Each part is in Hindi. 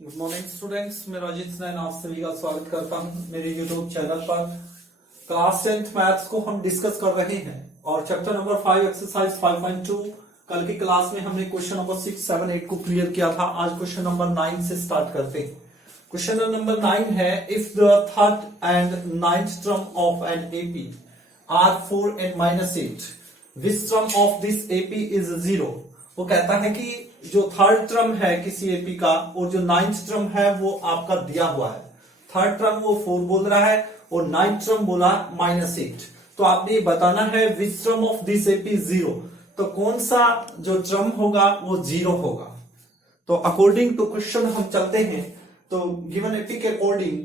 गुड मॉर्निंग स्टूडेंट्स, मैं रजित नैन आप सभी का स्वागत करता हूं मेरे यूट्यूब चैनल पर। क्लास 10th मैथ्स को हम डिस्कस कर रहे हैं और चैप्टर नंबर 5 एक्सरसाइज 5.2 कल की क्लास में हमने क्वेश्चन नंबर 6, 7, 8 को क्लियर किया था। आज क्वेश्चन नंबर 9 से स्टार्ट करते हैं। क्वेश्चन नंबर 9 है, if the third and ninth term of an AP are 4 and -8 which term of this AP is 0। वो कहता है कि जो थर्ड टर्म है किसी एपी का और जो नाइन्थ टर्म है वो आपका दिया हुआ है। थर्ड टर्म वो 4 बोल रहा है और नाइन्थ टर्म बोला -8। तो आपने ये बताना है विच टर्म ऑफ दिस एपी 0। तो कौन सा जो टर्म होगा वो 0 होगा। तो अकॉर्डिंग टू क्वेश्चन हम चलते हैं। तो गिवन एपी के अकॉर्डिंग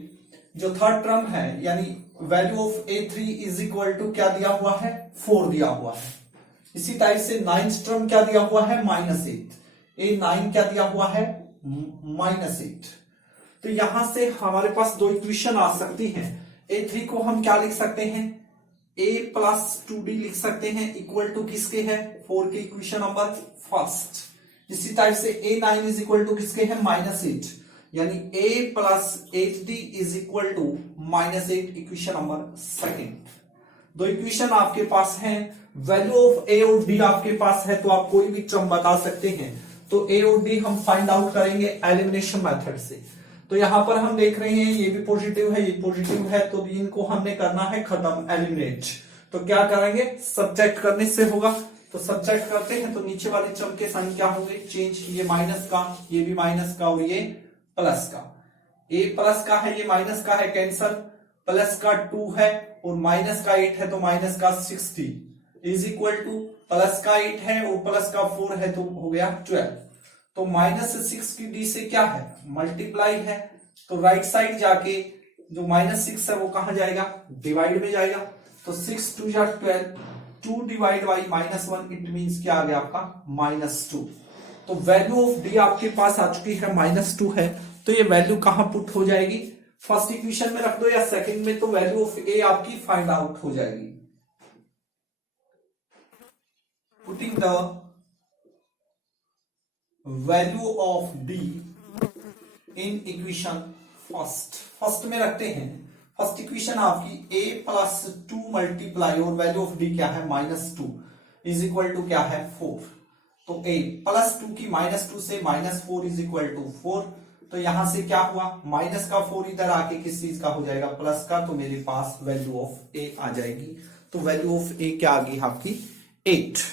जो थर्ड टर्म है यानी value of A3 is equal to क्या दिया हुआ है, 4 दिया हुआ है। इसी टाइप से नाइन्थ टर्म क्या दिया हुआ है, -8। A9 क्या दिया हुआ है, -8। तो यहां से हमारे पास दो इक्वेशन आ सकती हैं। A3 को हम क्या लिख सकते हैं, A प्लस 2D लिख सकते हैं, इक्वल टू किसके है, 4 के इक्वेशन नंबर फर्स्ट। इसी टाइप से A9 इज इक्वल टू किसके है, -8, यानी A plus 8D is equal to -8 equation number second. दो इक्वेशन आपके पास हैं, वैल्यू ऑफ A और D आपके पास है तो आप कोई भी टर्म बता सकते हैं। तो A और D हम फाइंड आउट करेंगे एलिमिनेशन मेथड से। तो यहां पर हम देख रहे हैं ये भी पॉजिटिव है, ये पॉजिटिव है, तो इनको हमने करना है खत्म, एलिमिनेट। तो क्या करेंगे, सब्ट्रैक्ट करने से होगा। तो सब्ट्रैक्ट करते हैं तो नीचे वाले टर्म के साइन क्या होंगे, चेंज। ये माइनस का, ये भी माइनस का और ये प्लस का। A प्लस का है, ये माइनस का है, कैंसल। प्लस का 2 है और माइनस का 8 है तो माइनस का 60 इज इक्वल टू प्लस का 8 है और प्लस का 4 है तो हो गया 12। तो -6 की D से क्या है, मल्टीप्लाई है। तो राइट साइड जाके जो -6 है वो कहां जाएगा, डिवाइड में जाएगा। तो 6 2 या 12, 2 डिवाइड बाई -1 इट मींस क्या आ गया आपका, -2। तो वैल्यू ऑफ D आपके पास आ चुकी है -2 है। तो ये वैल्यू कहां पुट हो जाएगी, फर्स्ट इक्वेशन में रख दो या सेकंड में, तो वैल्यू ऑफ A आपकी फाइंड आउट हो जाएगी। Putting the value of D in equation first में रखते हैं। फर्स्ट इक्वेशन आपकी A प्लस 2 मल्टीप्लाई और वैल्यू ऑफ D क्या है, -2 इज इक्वल टू क्या है, 4। तो A प्लस 2 की -2 से -4 इज इक्वल टू 4। तो यहां से क्या हुआ, माइनस का 4 इधर आके किस चीज का हो जाएगा, प्लस का। तो मेरे पास वैल्यू ऑफ A आ जाएगी। तो वैल्यू ऑफ A क्या आ गई आपकी, 8।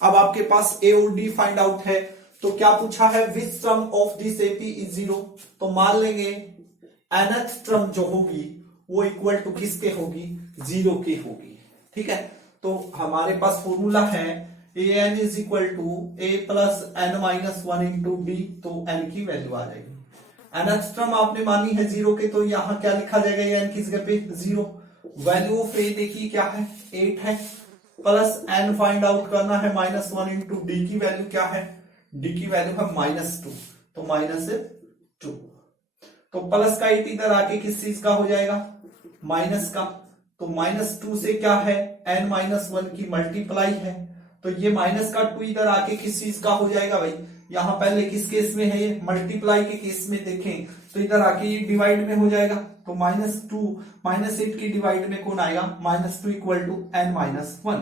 अब आपके पास A और D फाइंड आउट है। तो क्या पूछा है, विच term of this AP is 0। तो मान लेंगे nth टर्म जो होगी वो इक्वल टू किसके होगी, 0 के होगी। ठीक है, तो हमारे पास फॉर्मूला है an is equal to a plus n-1 into D. तो n की वैल्यू आ जाएगी। nth टर्म आपने मानी है 0 के, तो यहां क्या लिखा जाएगा, n किस जगह पे, 0। वैल्यू ऑफ a देखिए क्या है, 8 है, प्लस n फाइंड आउट करना है, -1 इंटू डी की वैल्यू क्या है, डी की वैल्यू है -2, तो -2। तो प्लस का 8 इधर आके किस चीज का हो जाएगा, माइनस का। तो -2 से क्या है, n-1 की मल्टीप्लाई है। तो ये माइनस का 2 इधर आके किस चीज का हो जाएगा भाई, यहां पहले किस केस में है, ये मल्टीप्लाई के केस में देखें तो इधर आके ये डिवाइड में हो जाएगा। तो -2 -8 की डिवाइड में कौन आएगा, -2 इक्वल टू n-1।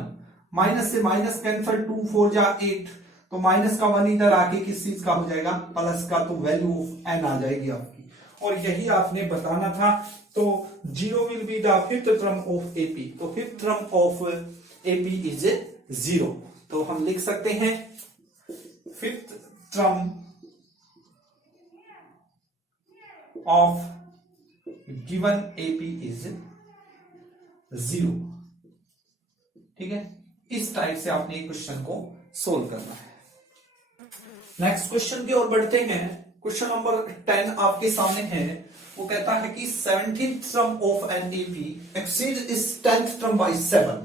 माइनस से माइनस कैंसल, 2 4 जा 8, तो माइनस का 1 इधर आके किस चीज का हो जाएगा, प्लस का। तो वैल्यू ऑफ n आ जाएगी आपकी, और यही आपने बताना था। तो 0 will be the fifth term of AP. तो fifth term of AP is 0। तो हम लिख सकते हैं fifth term of given AP is 0। ठीक है, इस टाइप से आपने क्वेश्चन को सोल्व करना है। नेक्स्ट क्वेश्चन की ओर बढ़ते हैं। क्वेश्चन नंबर 10 आपके सामने है। वो कहता है कि 17th term of an AP exceed इस 10th term by 7,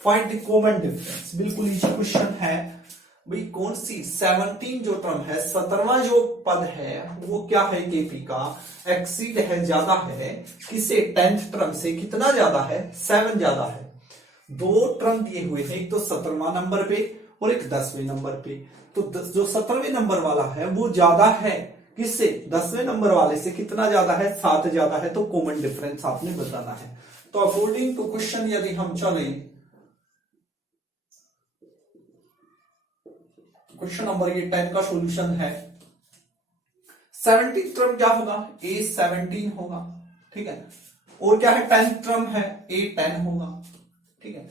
find the common difference. बिल्कुल इजी क्वेश्चन है भाई, कौन सी 17 जो टर्म है, 17वां जो पद है वो क्या है, एपी का एक्सीड है, ज्यादा है किसे, 10th टर्म से। कितना ज्यादा है, 7 ज्यादा है। दो टर्म दिए हुए हैं, एक तो 17वां नंबर पे और एक 10वें नंबर पे। तो जो 17वें नंबर वाला है वो ज्यादा है किससे? 10वें नंबर वाले से कितना ज्यादा है? 7 ज्यादा है, तो कॉमन डिफरेंस आपने बताना है। तो अकॉर्डिंग टू क्वेश्चन यदि हम चले, क्वेश्चन नंबर ये 10 का सॉल्यूशन है। 17 टर्म क्या होगा? A17 होगा, ठीक है। और क्या है? 10 टर्म है, A10 होगा, ठीक है।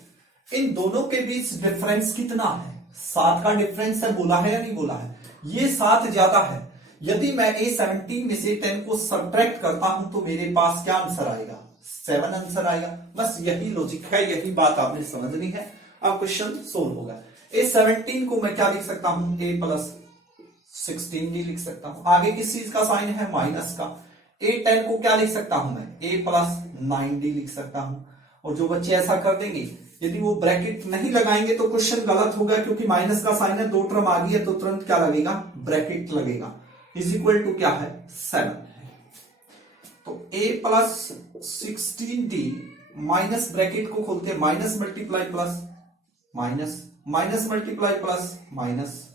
इन दोनों के बीच डिफरेंस कितना है? 7 का डिफरेंस है, बोला है या नहीं बोला है? ये 7 ज्यादा है। यदि मैं A17 में से 10 को सब्ट्रैक्ट करता हूं तो मेरे पास क्या आंसर आएगा? 7 आंसर आएगा। बस यही लॉजिक है, यही बात आपने समझनी है। अब क्वेश्चन सोल्व होगा। A17 को मैं क्या लिख सकता हूं? A+16D लिख सकता हूं। आगे किस चीज का साइन है? माइनस का। A10 को क्या लिख सकता हूं मैं? A+9D लिख सकता हूं। और जो बच्चे ऐसा कर देंगे, यदि वो ब्रैकेट नहीं लगाएंगे तो क्वेश्चन गलत होगा, क्योंकि माइनस का साइन है, 2 टर्म आ गई है तो तुरंत क्या लगेगा? ब्रैकेट लगेगा। इज इक्वल टू क्या है? 7 है। तो A+16D माइनस ब्रैकेट को खोलते हैं, minus multiply plus minus, minus multiply plus minus,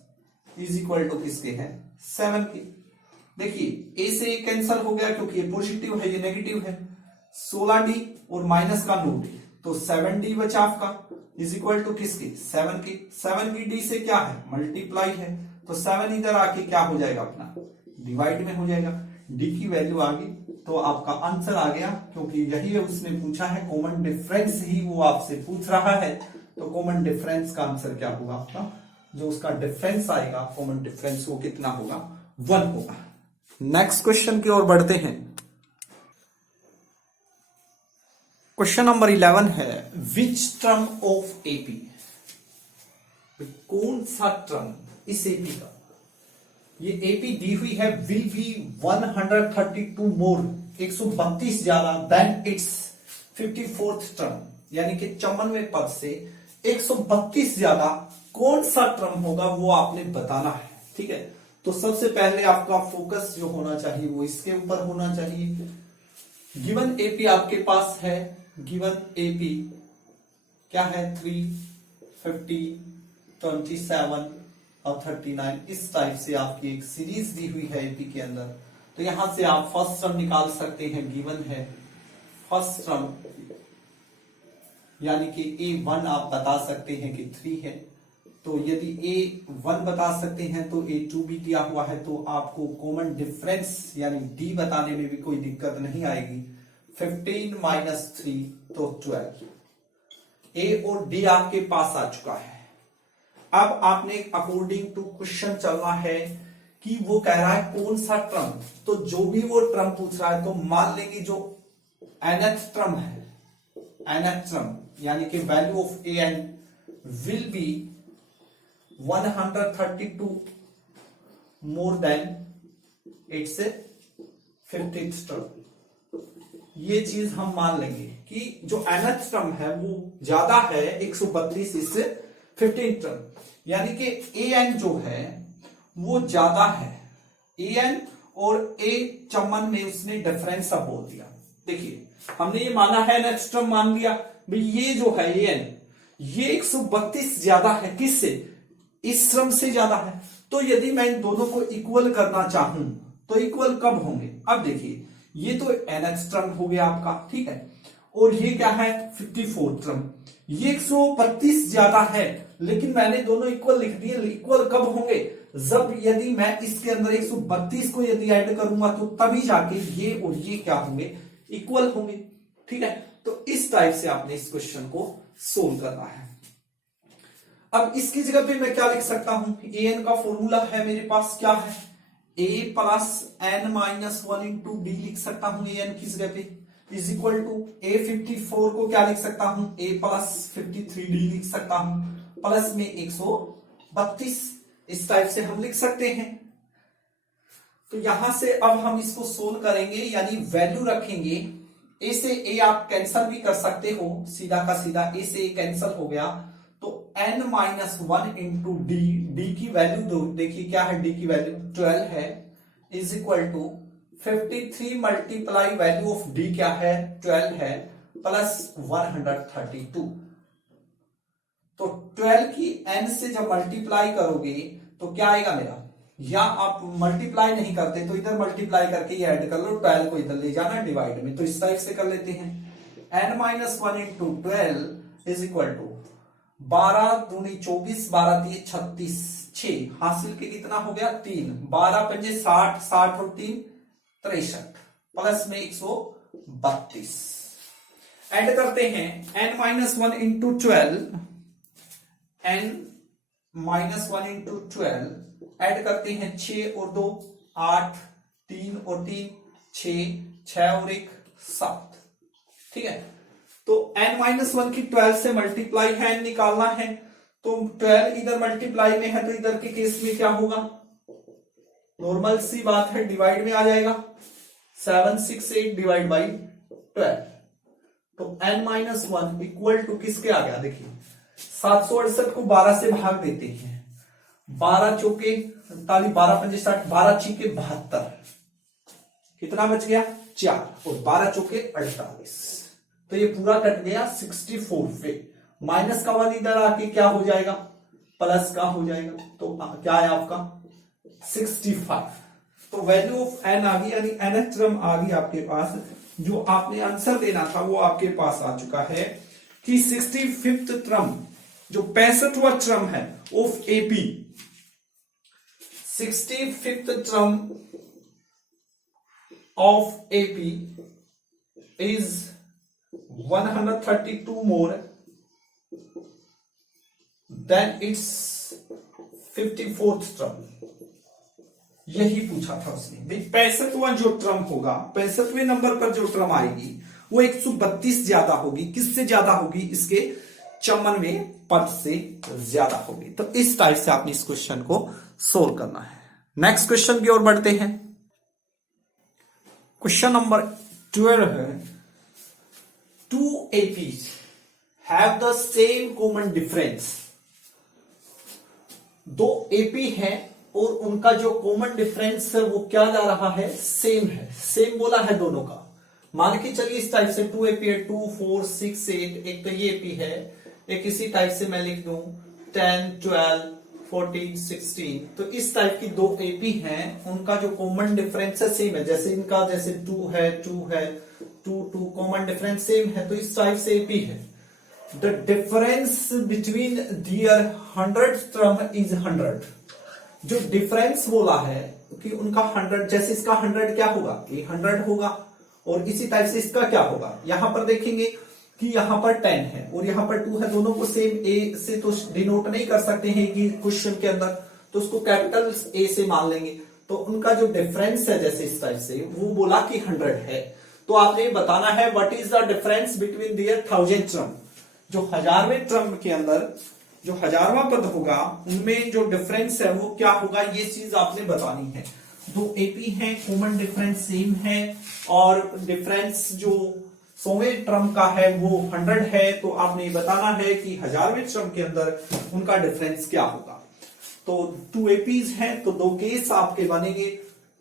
is equal to किसके है? 7 के। देखिए ए से कैंसिल हो गया क्योंकि ये पॉजिटिव है, ये नेगेटिव है। 16D और माइनस का 9D, तो 7D बचा आपका, इज इक्वल टू किसके? 7 के। 7 की D से क्या है? मल्टीप्लाई है, तो 7 इधर आके क्या हो जाएगा अपना? डिवाइड में हो जाएगा। D की वैल्यू आ गई तो आपका आंसर आ गया, क्योंकि यही उसने पूछा है, कॉमन डिफरेंस ही वो आपसे पूछ रहा है। तो कॉमन डिफरेंस का आंसर क्या होगा आपका? जो उसका डिफरेंस आएगा, कॉमन डिफरेंस, वो कितना होगा? 1 होगा। नेक्स्ट क्वेश्चन की ओर बढ़ते हैं। क्वेश्चन नंबर 11 है, विच टर्म ऑफ एपी? कौन सा टर्म इस एपी का? ये एपी दी हुई है, विल बी 132 मोर, 132 ज्यादा देन इट्स 54th टर्म, यानी कि 54वें पद से 132 ज्यादा कौन सा टर्म होगा वो आपने बताना है, ठीक है। तो सबसे पहले आपका फोकस जो होना चाहिए वो इसके ऊपर होना चाहिए। गिवन एपी आपके पास है, गिवन एपी क्या है? 3, 50, 27 और 39, इस टाइप से आपकी एक सीरीज दी हुई है एपी के अंदर। तो यहां से आप फर्स्ट टर्म निकाल सकते हैं, गिवन है फर्स्ट टर्म, यानी कि A1 आप बता सकते हैं कि 3 है। तो यदि A1 बता सकते हैं तो A2 भी दिया हुआ है, तो आपको कॉमन डिफरेंस यानी D बताने में भी कोई दिक्कत नहीं आएगी। 15 - 3 तो 12। A और D आपके पास आ चुका है। अब आपने अकॉर्डिंग टू क्वेश्चन चलना है कि वो कह रहा है कौन सा टर्म, तो जो भी वो टर्म पूछ रहा है तो मान लेंगे जो nth टर्म है, nth टर्म यानी कि value of an will be 132 more than it's 50th term. ये चीज हम मान लेंगे कि जो nth टर्म है वो ज्यादा है 132 इससे 15th टर्म, यानी कि an जो है वो ज्यादा है। an और a चमन में उसने डिफरेंस अब बोल दिया। देखिए हमने ये माना है nth टर्म मान लिया भाई, ये जो है an ये 132 ज्यादा है, किससे? इस टर्म से ज्यादा है। तो यदि मैं इन दोनों को इक्वल करना चाहूं तो इक्वल कब होंगे? अब देखिए ये तो nth टर्म हो गया आपका, ठीक है, और ये क्या है? 54th term. ये 132 ज्यादा है, लेकिन मैंने दोनों इक्वल लिख दिए। इक्वल कब होंगे? जब यदि मैं इसके अंदर 132 को यदि ऐड करूंगा तो तभी जाके ये और ये क्या होंगे? इक्वल होंगे, ठीक है। तो इस टाइप से आपने इस क्वेश्चन को सोल्व करना है। अब इसकी जगह पे मैं क्या लिख सकता हूं? an का फॉर्मूला है मेरे पास, क्या है? a + n - 1 × d लिख सकता हूं an की जगह पे, इज इक्वल टू A54 को क्या लिख सकता हूं? a + 53d लिख सकता हूं, प्लस में 132, इस टाइप से हम लिख सकते हैं। तो यहां से अब हम इसको सोल्व करेंगे, यानी वैल्यू रखेंगे। a से a आप कैंसिल भी कर सकते हो, सीधा का सीधा a से a कैंसिल हो गया, तो n - 1 × d, d की वैल्यू दो, देखिए क्या है? d की वैल्यू 12 है, is equal to 53 multiply value of d क्या है? 12 है, प्लस 132। तो 12 की n से जब मल्टीप्लाई करोगे तो क्या आएगा मेरा? या आप मल्टीप्लाई नहीं करते तो इधर मल्टीप्लाई करके ये ऐड कर लो, 12 को इधर ले जाना डिवाइड में, तो इस टाइप से कर लेते हैं। n-1 into 12 is equal to 12 दूनी 24, 12 तिये 36, 6 हासिल के कितना हो गया 3, 12 पंजे 60, 60 और 3 63, प्लस में 132। ऐड करते हैं n-1 into 12, n-1 into 12 add करते हैं 6 और 2 8, 3 और 3 6, 6 और 1 7। ठीक है, तो n-1 की 12 से मल्टीप्लाई है निकालना है, तो 12 इधर मल्टीप्लाई में है तो इधर के केस में क्या होगा, नॉर्मल सी बात है, डिवाइड में आ जाएगा। 768 डिवाइड बाई 12, तो n-1 इक्वल टू किसके आ गया, देखिए 768 को 12 से भाग देते हैं, 12 चौके 48, 12 पंजे 60, 12 छीके 72, कितना बच गया 4, और 12 चौके 48, तो ये पूरा कट गया 64 पे। माइनस का 1 इधर आके क्या हो जाएगा, प्लस का हो जाएगा, तो क्या है आपका 65। तो वैल्यू ऑफ n आ गई, यानी nth टर्म आ गई आपके पास। जो आपने आंसर देना था वो आपके पास आ चुका है कि 65th टर्म, जो 65वां टर्म है of AP, 65th term of AP is 132 more than its 54th term। यही पूछा था उसने भाई, 65वां जो टर्म होगा, 65वें नंबर पर जो टर्म आएगी वो 132 ज्यादा होगी, किससे ज्यादा होगी, इसके 54वें पद से ज्यादा होगी। तो इस टाइप से आपने इस क्वेश्चन को सोल्व करना है। नेक्स्ट क्वेश्चन की ओर बढ़ते हैं। क्वेश्चन नंबर 12 है, 2 APs have the same common difference। दो एपी हैं और उनका जो कॉमन डिफरेंस है वो क्या जा रहा है, सेम है। सेम बोला है दोनों का, मान के चलिए इस टाइप से 2 एपी है, 2 4 6 8, एक तो ये एपी है, एक इसी टाइप से मैं लिख दूं 10 12 14 16। तो इस टाइप की दो एपी हैं, उनका जो कॉमन डिफरेंस है सेम है, जैसे इनका जैसे 2 है 2 है 2 2 कॉमन डिफरेंस सेम है, तो इस टाइप से एपी है। The difference between their 100 term is 100। जो डिफरेंस बोला है कि उनका 100, जैसे इसका 100 क्या होगा, ये 100 होगा, और इसी टाइप से इसका क्या होगा। यहां पर देखेंगे कि यहां पर 10 है और यहां पर 2 है, दोनों को सेम ए से तो डिनोट नहीं कर सकते हैं कि क्वेश्चन के अंदर, तो उसको कैपिटल ए से मान लेंगे। तो उनका जो डिफरेंस है जैसे इस टाइप से, वो बोला कि 100 है, तो आपने बताना है what is the difference between their 1000 term. जो 1000वें टर्म के अंदर जो 1000वां पद होगा उनमें जो डिफरेंस है वो क्या होगा, ये चीज आपने बतानी है। दो एपी हैं, कॉमन डिफरेंस सेम है, और डिफरेंस जो 100वें टर्म का है वो 100 है, तो आपने बताना है कि 1000वें टर्म के अंदर उनका डिफरेंस क्या होगा। तो 2 एपीज हैं, तो दो केस आपके बनेंगे।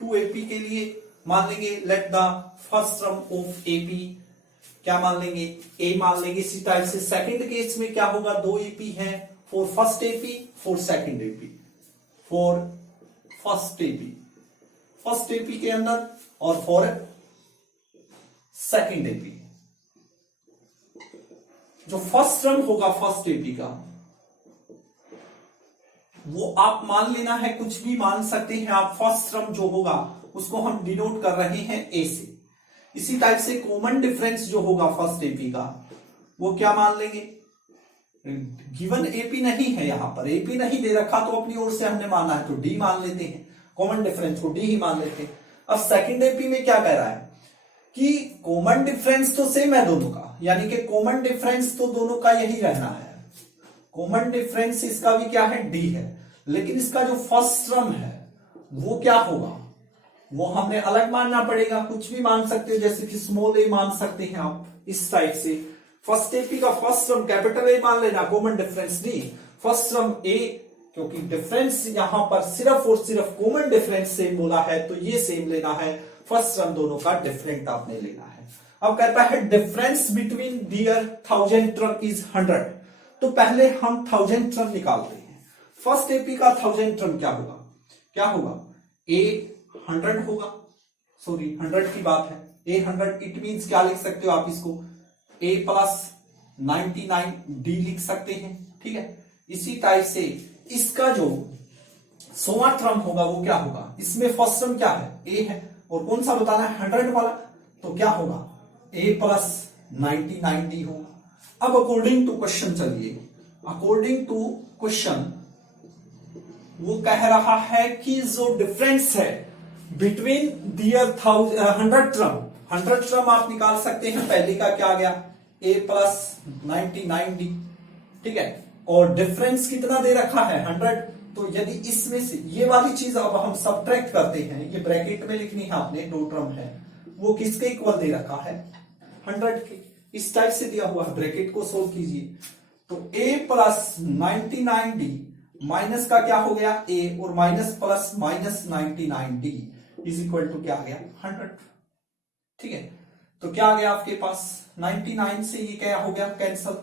2 एपी के लिए मान लेंगे let the first term of AP, क्या मान लेंगे, ए मान लेंगे। इसी टाइप से सेकंड केस में क्या होगा, 2 एपी है, for first AP for second AP, for first AP के अंदर और फॉर सेकंड एपी। जो फर्स्ट टर्म होगा फर्स्ट एपी का, वो आप मान लेना है, कुछ भी मान सकते हैं आप। फर्स्ट टर्म जो होगा उसको हम डिनोट कर रहे हैं ए से। इसी टाइप से कॉमन डिफरेंस जो होगा फर्स्ट एपी का, वो क्या मान लेंगे, गिवन एपी नहीं है, यहां पर एपी नहीं दे रखा, तो अपनी ओर से हमने माना है तो डी मान लेते हैं, कॉमन डिफरेंस को डी ही मान लेते हैं। अब सेकंड एपी में क्या कह रहा है कि कॉमन डिफरेंस तो सेम है दोनों का, यानी कि कॉमन डिफरेंस तो दोनों का यही रहना है। कॉमन डिफरेंस इसका भी क्या है, डी है, लेकिन इसका जो फर्स्ट टर्म है वो क्या होगा, वो हमने अलग मानना पड़ेगा। कुछ भी मान सकते हो, जैसे कि स्मॉल ए मान सकते हैं आप, इस टाइप से। फर्स्ट एपी का फर्स्ट टर्म कैपिटल ए मान लेना, common difference D, first term A, क्योंकि डिफरेंस यहां पर सिर्फ और सिर्फ कॉमन डिफरेंस सेम बोला है, तो ये सेम लेना है। फर्स्ट टर्म दोनों का डिफरेंट आपने लेना है। अब कहता है difference between their 1000 term is 100। तो पहले हम 1000 टर्म निकालते हैं। फर्स्ट एपी का 1000 टर्म क्या होगा, क्या होगा, a 100 होगा, सॉरी 100 की बात है, a 100, इट मीन्स क्या लिख सकते हो आप इसको, a प्लस 99d लिख सकते हैं, ठीक है। इसी टाइप से इसका जो 100वां टर्म होगा वो क्या होगा, इसमें फर्स्ट टर्म क्या है, a है, और कौन सा बताना है, 100 वाला, तो क्या होगा, a प्लस 99d होगा। अब अकॉर्डिंग टू क्वेश्चन चलिए, अकॉर्डिंग टू क्वेश्चन वो कह रहा है कि जो डिफरेंस है बिटवीन दियर 100 टर्म आप निकाल सकते हैं, पहले का क्या आ गया, a प्लस 99d, ठीक है, और डिफरेंस कितना दे रखा है 100, तो यदि इसमें से ये वाली चीज अब हम सब्ट्रैक्ट करते हैं, ये ब्रैकेट में लिखनी है आपने, दो टर्म है, वो किसके इक्वल दे रखा है, 100 के, इस टाइप से दिया हुआ है, ब्रैकेट को सोल्व कीजिए, तो a प्लस 99d माइनस का क्या हो गया a, और minus plus minus 99d is equal to क्या आ गया 100, ठीक है। तो क्या आ गया आपके पास, 99 से ये क्या हो गया कैंसल,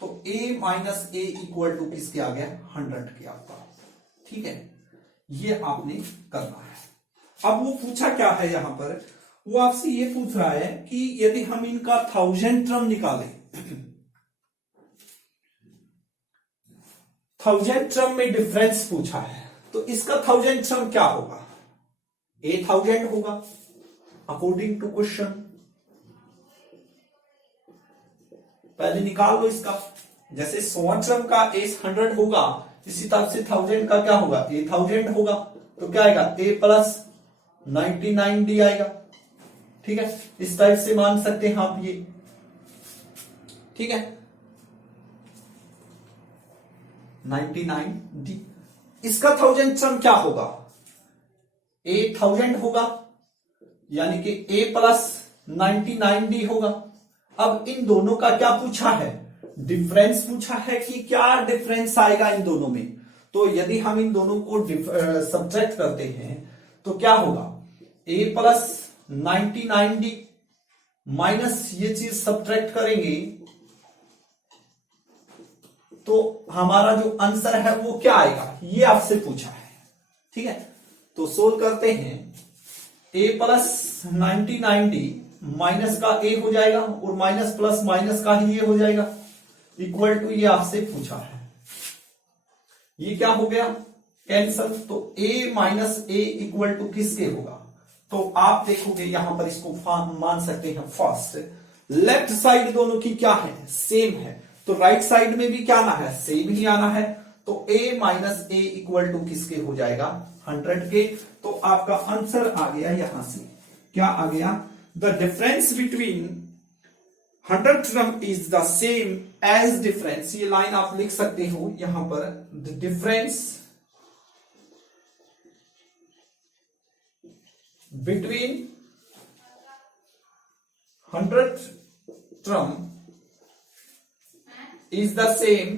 तो a minus a equal to किसके आ गया 100 के आपका, ठीक है। ये आपने करना है। अब वो पूछा क्या है यहां पर, वो आपसे ये पूछ रहा है कि यदि हम इनका 1000 टर्म निकालें, 1000 टर्म में डिफरेंस पूछा है, तो इसका 1000 टर्म क्या होगा, a 1000 होगा अकॉर्डिंग टू क्वेश्चन, पहले निकाल लो इसका, जैसे 100 टर्म का a 100 होगा, इसी तरह से 1000 का क्या होगा, a 1000 होगा, तो क्या आएगा a प्लस 99d आएगा, ठीक है। इस टाइप से मान सकते हैं आप ये, ठीक है, 99d, इसका 1000 टर्म क्या होगा, a 1000 होगा, यानी कि a प्लस 99d होगा। अब इन दोनों का क्या पूछा है, डिफरेंस पूछा है कि क्या डिफरेंस आएगा इन दोनों में, तो यदि हम इन दोनों को सब्ट्रैक्ट करते हैं तो क्या होगा, a प्लस 99d माइनस ये चीज सब्ट्रैक्ट करेंगे तो हमारा जो आंसर है वो क्या आएगा, ये आपसे पूछा है, ठीक है। तो सोल्व करते हैं, a प्लस 99d माइनस का a हो जाएगा, और माइनस प्लस माइनस का ही ये हो जाएगा, इक्वल टू ये आपसे पूछा है, ये क्या हो गया कैंसल, तो a minus a equal to किसके होगा, तो आप देखोगे यहां पर इसको मान सकते हैं फर्स्ट, लेफ्ट साइड दोनों की क्या है, सेम है, तो राइट साइड में भी क्या आना है, सेम ही आना है, तो a minus a equal to किसके हो जाएगा 100 के, तो आपका आंसर आ गया यहां से, क्या आ गया, the difference between 100 term is the same age difference, ये लाइन आप लिख सकते हो यहां पर, the difference between 100 term is the same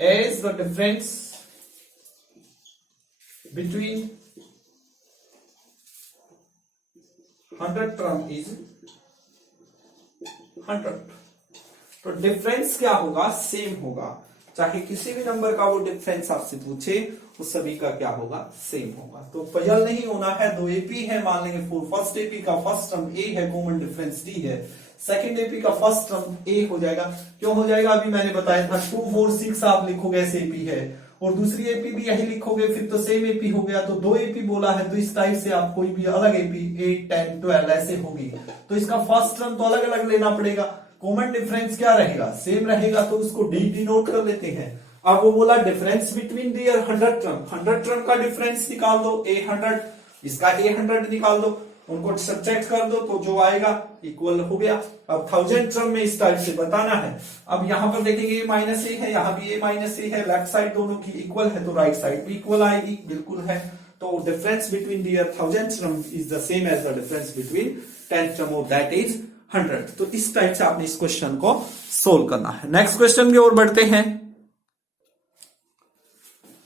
as the difference between 100 term is 100, तो डिफरेंस क्या होगा, सेम होगा, चाहे किसी भी नंबर का वो डिफरेंस आपसे पूछे उस सभी का क्या होगा, सेम होगा। तो पजल नहीं होना है, दो एपी है मान लेंगे, फर्स्ट एपी का फर्स्ट टर्म a है, कॉमन डिफरेंस d है, सेकेंड एपी का फर्स्ट टर्म a हो जाएगा, क्यों हो जाएगा अभी मैंने बताया था, 2 4 6 आप लिखोगे ऐसे एपी है, और दूसरी एपी भी यही लिखोगे, फिर तो सेम एपी हो गया, तो दो एपी बोला है, तो इस टाइप से आप कोई भी अलग एपी 8 10 12 ऐसे होगी, तो इसका फर्स्ट टर्म तो अलग अलग लेना पड़ेगा, कॉमन डिफरेंस क्या रहेगा, सेम रहेगा, तो उसको डी डिनोट कर लेते हैं। अब वो बोला difference between their 100 term, 100 term का डिफरेंस निकाल दो, a 100, इसका a 100 निकाल दो, उनको सब्ट्रैक्ट कर दो, तो जो आएगा इक्वल हो गया। अब 1000 टर्म में इस टाइप से बताना है, अब यहां पर देखेंगे a माइनस ए है, यहाँ भी a माइनस ए है, लेफ्ट साइड दोनों की इक्वल है, तो राइट साइड भी इक्वल आएगी, बिल्कुल है, तो difference between their 1000 term is the same as the difference between 10 term of that is 100। तो इस टाइप से आपने इस क्वेश्चन को सोल्व करना है। नेक्स्ट क्वेश्चन की ओर बढ़ते हैं।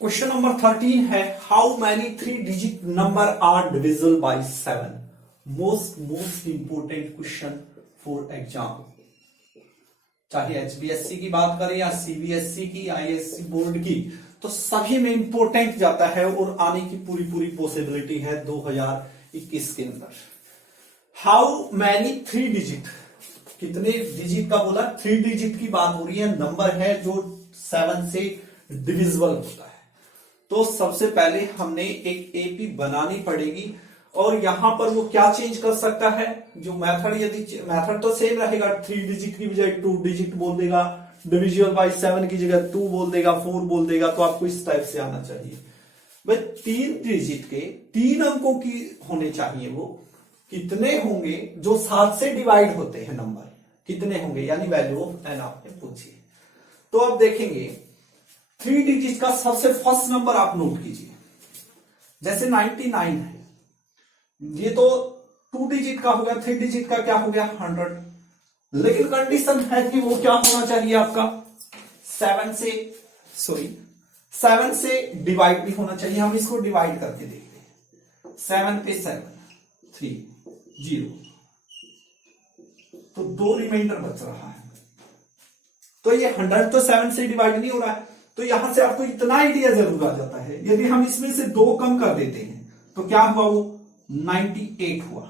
क्वेश्चन नंबर 13 है, how many 3 digit number are divisible by 7? Most important question for exam, चाहे एचबीएससी की बात करें या सीबीएसई की, आईएससी बोर्ड की, तो सभी में इंपॉर्टेंट जाता है और आने की पूरी पूरी पॉसिबिलिटी है 2021 के अंदर। हाउ मैनी 3 डिजिट, कितने डिजिट का बोला, 3 डिजिट की बात हो रही है, नंबर है जो 7 से डिविजिबल होता है। तो सबसे पहले हमने एक एपी बनानी पड़ेगी और यहां पर वो क्या चेंज कर सकता है, जो मेथड, यदि मेथड तो सेम रहेगा, 3 डिजिट की बजाय 2 डिजिट बोल देगा, डिविजिबल बाय 7 की जगह 2 बोल देगा, 4 बोल देगा, तो आपको इस टाइप से आना चाहिए। भाई 3 डिजिट के 3 अंकों की होने चाहिए, वो कितने होंगे जो 7 से डिवाइड होते हैं, नंबर कितने होंगे, यानी वैल्यू ऑफ एन आपने पूछी। तो अब देखेंगे 3 डिजिट का सबसे फर्स्ट नंबर आप नोट कीजिए, जैसे 99 है, ये तो 2 डिजिट का हो गया, 3 डिजिट का क्या हो गया 100, लेकिन कंडीशन है कि वो क्या होना चाहिए आपका 7 से डिवाइड भी होना चाहिए। हम इसको डिवाइड करके देखते हैं, 7 पे 7 3 0, तो 2 रिमाइंडर बच रहा है। तो ये 100 तो 7 से डिवाइड नहीं हो रहा है, तो यहां से आपको इतना आइडिया जरूर आ जाता है, यदि हम इसमें से 2 कम कर देते हैं तो क्या हुआ, वो 98 हुआ।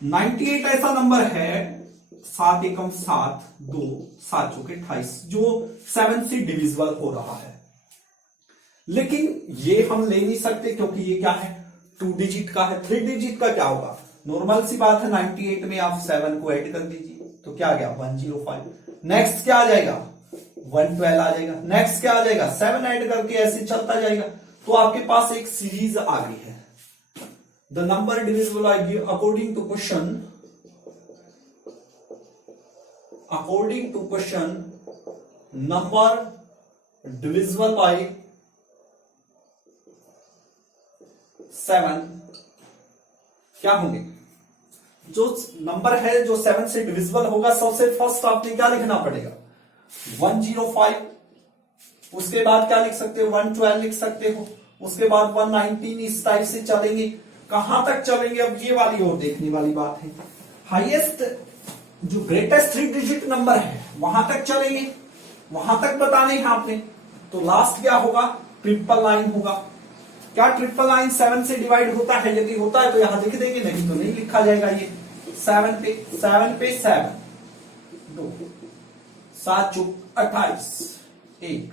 98 ऐसा नंबर है, 7 एकम 7, 2 7 चौके 28, जो 7 से डिविजिबल हो रहा है। लेकिन ये हम ले नहीं सकते क्योंकि ये क्या है 2 डिजिट का है। 3 डिजिट का क्या होगा, नॉर्मल सी बात है, 98 में आप 7 को ऐड कर दीजिए तो क्या आ गया 105। नेक्स्ट क्या आ जाएगा 112 आ जाएगा, नेक्स्ट क्या आ जाएगा 7 ऐड करके ऐसे चलता जाएगा। तो आपके पास एक सीरीज आ गई है। The number divisible according to question number divisible by 7 क्या होंगे, जो नंबर है जो 7 से डिविजिबल होगा, सबसे फर्स्ट आपने क्या लिखना पड़ेगा 105, उसके बाद क्या लिख सकते हो 112 लिख सकते हो, उसके बाद 119, इस टाइप से चलेंगे। कहां तक चलेंगे, अब ये वाली और देखने वाली बात है। हाईएस्ट जो ग्रेटेस्ट 3 डिजिट नंबर है वहां तक चलेंगे, वहां तक बताने हैं आपने। तो लास्ट क्या होगा 999 होगा। क्या 999 7 से डिवाइड होता है, यदि होता है तो यहां लिख देंगे, नहीं तो नहीं लिखा जाएगा। ये 7 पे 7 2 7 चौक 28 1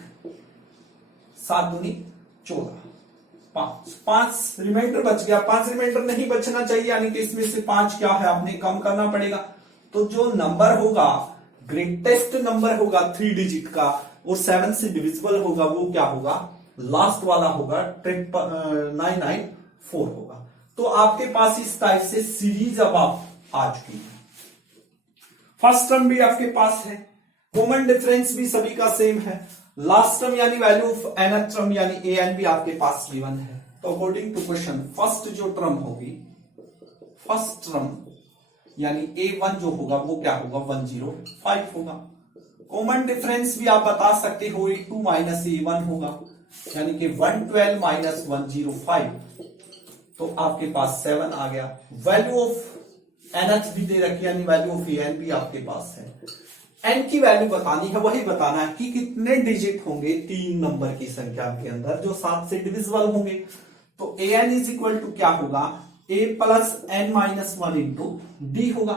7 दूनी 14 5 रिमाइंडर बच गया। 5 रिमाइंडर नहीं बचना चाहिए, यानी कि इसमें से 5 क्या है आपने कम करना पड़ेगा। तो जो नंबर होगा ग्रेटेस्ट नंबर होगा 3 डिजिट का और 7 से डिविजिबल होगा, वो क्या होगा लास्ट वाला होगा 994 होगा। तो आपके पास इस टाइप से सीरीज अब आप आ चुकी है। फर्स्ट टर्म भी आपके पास है, कॉमन डिफरेंस भी सभी का सेम है, लास्ट टर्म यानी वैल्यू ऑफ nth टर्म यानी a n भी आपके पास गिवन है। तो अकॉर्डिंग टू क्वेश्चन फर्स्ट जो टर्म होगी, फर्स्ट टर्म यानी a1 जो होगा वो क्या होगा 105 होगा। कॉमन डिफरेंस भी आप बता सकते हो, a2 माइनस a1 होगा, यानी कि 112 माइनस 105, तो आपके पास 7 आ गया। वैल्यू ऑफ nth भी दे रखी, यानी वैल्यू ऑफ an भी आपके पास है। n की वैल्यू बतानी है, वही बताना है कि कितने डिजिट होंगे 3 नंबर की संख्या के अंदर जो 7 से डिविजिबल होंगे। तो an इज इक्वल टू क्या होगा a plus n minus 1 into D होगा।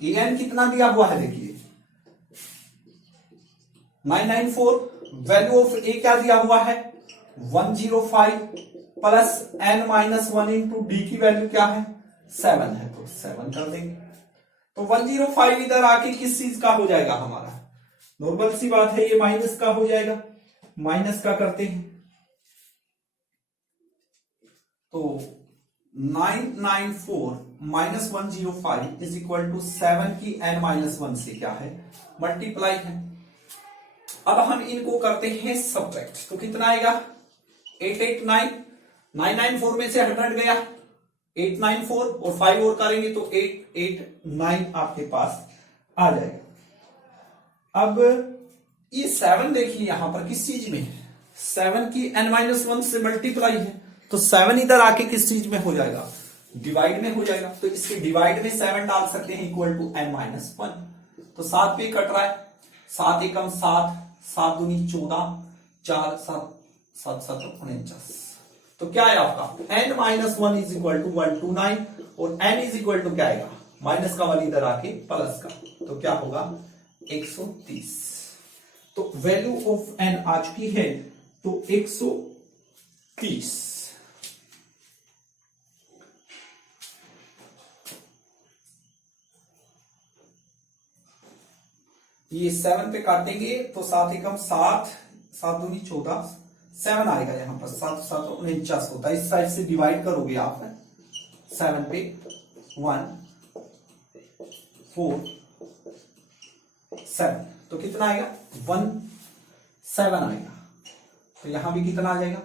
an कितना दिया हुआ है देखिए 994, वैल्यू ऑफ a क्या दिया हुआ है 105 plus n minus 1 into D की वैल्यू क्या है 7 है, तो 7 कर देंगे। तो 105 इधर आके किस चीज का हो जाएगा हमारा, नॉर्मल सी बात है, ये माइनस का हो जाएगा, माइनस का करते हैं। तो 994 माइनस 105 इज इक्वल टू 7 की n माइनस 1 से क्या है मल्टीप्लाई है। अब हम इनको करते हैं सब्ट्रैक्ट, तो कितना आएगा 889, 994 में से 100 गया 894 और 5 और करेंगे तो 889 आपके पास आ जाएगा। अब ये 7 देखिए यहां पर किस चीज में है, 7 की n-1 से मल्टीप्लाई है, तो 7 इधर आके किस चीज में हो जाएगा डिवाइड में हो जाएगा। तो इसके डिवाइड में 7 डाल सकते हैं इक्वल टू n-1। तो 7 पे कट रहा है, 7 एकम 7, 7 दूनी 14, 4 7 7 7 49। तो क्या है आपका n minus 1 is equal to 129 और n इज इक्वल टू क्या आएगा माइनस का 1 इधर आके प्लस का, तो क्या होगा 130। तो वैल्यू ऑफ n आ चुकी है तो 130। ये 7 पे काटेंगे तो 7 एकम 7, 7 दूनी 14, 7 आएगा यहाँ पर, 7 7 49 होता है। इस साइड से डिवाइड करोगे आप 7 पे 1 4 7, तो कितना आएगा 1 7 आएगा। तो यहां भी कितना आ जाएगा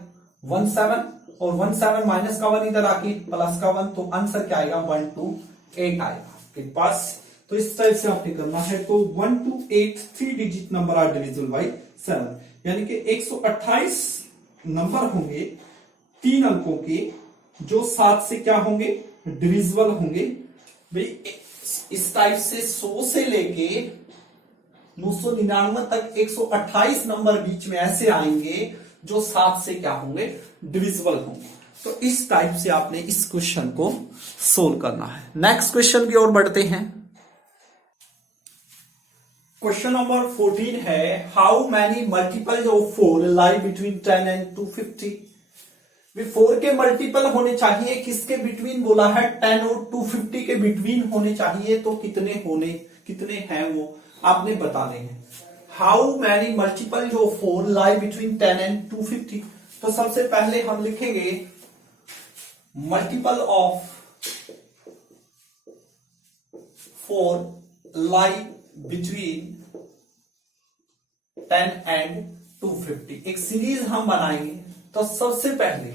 1 7 और 1 7 माइनस का 1 इधर आके प्लस का 1, तो आंसर क्या आएगा 1 2 8 आएगा आपके पास। तो इस टाइप से आपने करना है। तो 1 2 8 3 digit number are divisible by 7, यानी कि 128 नंबर होंगे 3 अंकों के जो 7 से क्या होंगे डिविजिबल होंगे। भाई इस टाइप से 100 से लेके 999 तक 128 नंबर बीच में ऐसे आएंगे जो 7 से क्या होंगे डिविजिबल होंगे। तो इस टाइप से आपने इस क्वेश्चन को सोल्व करना है। नेक्स्ट क्वेश्चन की ओर बढ़ते हैं। क्वेश्चन नंबर 14 है how many multiples of 4 lie between 10 and 250। 4 के मल्टीपल होने चाहिए, किसके बिटवीन बोला है 10 और 250 के बिटवीन होने चाहिए। तो कितने हैं वो आपने बताने हैं। हाउ मैनी मल्टीपल जो 4 लाई बिटवीन 10 एंड 250। तो सबसे पहले हम लिखेंगे multiple of 4 lie between 10 and 250। एक सीरीज हम बनाएंगे। तो सबसे पहले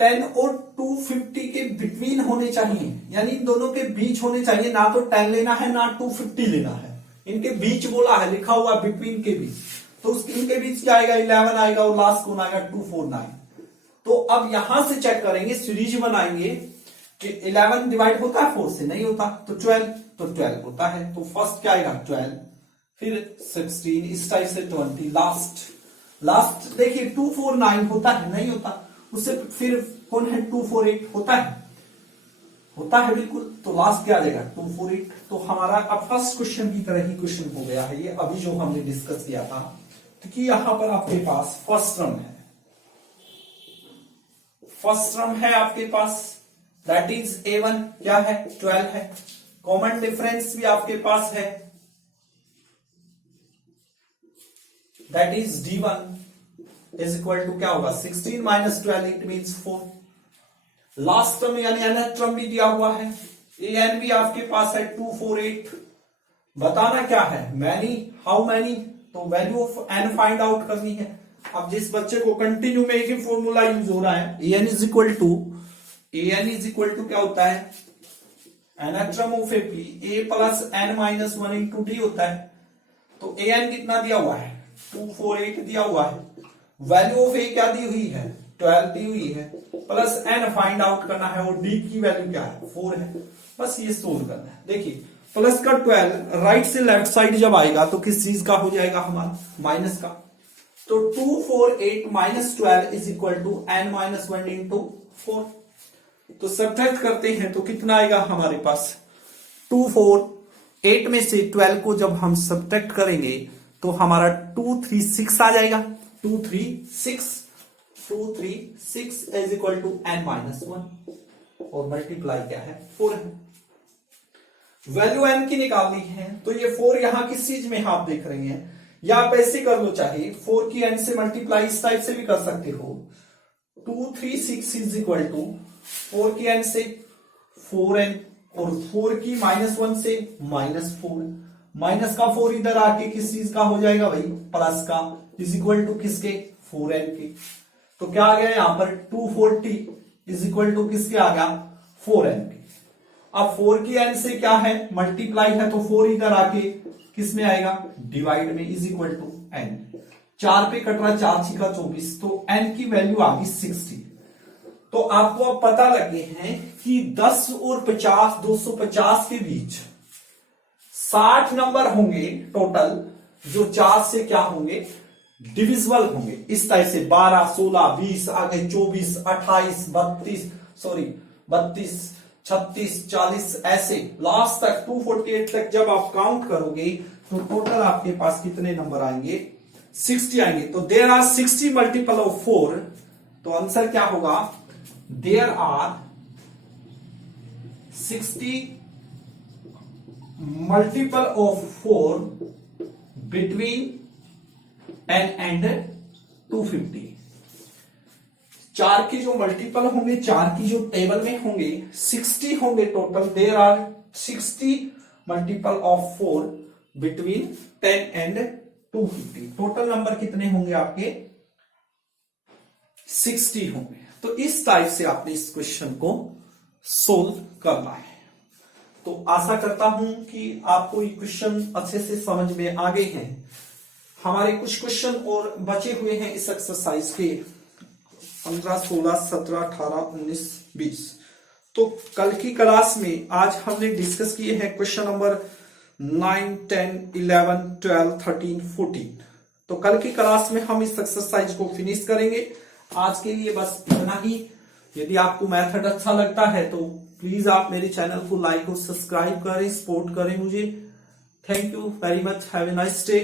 10 और 250 के बिटवीन होने चाहिए, यानी इन दोनों के बीच होने चाहिए। ना तो 10 लेना है ना 250 लेना है, इनके बीच बोला है, लिखा हुआ बिटवीन के बीच। तो इनके बीच क्या आएगा 11 आएगा और लास्ट कौन आएगा 249। तो अब यहां से चेक करेंगे, सीरीज बनाएंगे कि 11 डिवाइड होता है 4 से, नहीं होता। तो 12 होता है। तो फर्स्ट क्या आएगा 12, फिर 16, इस टाइप से 20, लास्ट देखिए 249 होता है, नहीं होता। उससे फिर कौन है 248 होता है बिल्कुल। तो लास्ट क्या आ जाएगा 248। तो हमारा अब फर्स्ट क्वेश्चन की तरह ही क्वेश्चन हो गया है ये, अभी जो हमने डिस्कस किया था। क्योंकि यहां पर आपके पास फर्स्ट टर्म है आपके पास, दैट इज A1 क्या है 12 है। कॉमन डिफरेंस भी आपके पास है, that is D1 is equal to क्या होगा 16 minus 12, it means 4। Last term यानी nth टर्म भी दिया हुआ है, an भी आपके पास है 248। बताना क्या है हाउ मैनी, तो value of n find out करनी है। अब जिस बच्चे को कंटिन्यू में एक ही फॉर्मूला यूज हो रहा है, an इज इक्वल टू क्या होता है nth term of AP a plus n minus 1 into d होता है। तो an कितना दिया हुआ है 248 दिया हुआ है। वैल्यू ऑफ a क्या दी हुई है 12 दी हुई है, प्लस n फाइंड आउट करना है और d की वैल्यू क्या है 4 है। बस ये सोल्व करना है। देखिए प्लस का 12 राइट से लेफ्ट साइड जब आएगा तो किस चीज का हो जाएगा हमारा माइनस का। तो 248 minus 12 is equal to n minus 1 into 4। तो सब्ट्रैक्ट करते हैं तो कितना आएगा हमारे पास 248 में से 12 को जब हम सब्ट्रैक्ट करेंगे तो हमारा 236 आ जाएगा। 236 is equal to n minus 1 और मल्टीप्लाई क्या है 4 है। वैल्यू n की निकालनी है। तो ये 4 यहां किस चीज में आप देख रहे हैं, या आप ऐसे कर लो, चाहे 4 की n से मल्टीप्लाई इस टाइप से भी कर सकते हो। 236 इज इक्वल टू 4 की n से 4n और 4 की माइनस 1 से माइनस 4। माइनस का 4 इधर आके किस चीज का हो जाएगा भाई प्लस का, इज इक्वल टू किसके 4n के। तो क्या आ गया यहां पर 240 इज इक्वल टू किसके आ गया 4n के। अब 4 की n से क्या है मल्टीप्लाई है, तो 4 इधर आके किस में आएगा डिवाइड में, इज इक्वल टू n। 4 पे कट रहा 4 6 का 24, तो n की वैल्यू आ गई 60। तो आपको अब पता लगे हैं कि 10 और 50 250 के बीच 60 नंबर होंगे टोटल, जो 4 से क्या होंगे डिविजिबल होंगे इस टाइप से 12, 16, 20, आगे 24, 28, 32, 36, 40 ऐसे लास्ट तक 248 तक जब आप काउंट करोगे तो टोटल आपके पास कितने नंबर आएंगे? 60 आएंगे। तो देयर आर 60 मल्टीपल ऑफ 4, तो आंसर क्या होगा? There are 60 multiple of 4 between 10 and 250। 4 के जो मल्टीपल होंगे, 4 की जो टेबल में होंगे 60 होंगे total. There are 60 multiple of 4 between 10 and 250। Total number कितने होंगे आपके? 60 होंगे। तो इस टाइप से आपने इस क्वेश्चन को सोल्व करना है। तो आशा करता हूं कि आपको ये क्वेश्चन अच्छे से समझ में आ गए हैं। हमारे कुछ क्वेश्चन और बचे हुए हैं इस एक्सरसाइज के 15, 16, 17, 18, 19, 20। तो कल की क्लास में आज हमने डिस्कस किए हैं क्वेश्चन नंबर 9, 10, 11, 12, 13, 14। तो कल की क्लास में हम इस एक्सरसाइज को फिनिश करेंगे। आज के लिए बस इतना ही। यदि आपको मेथड अच्छा लगता है तो प्लीज आप मेरे चैनल को लाइक और सब्सक्राइब करें, सपोर्ट करें मुझे। Thank you very much. Have a nice day.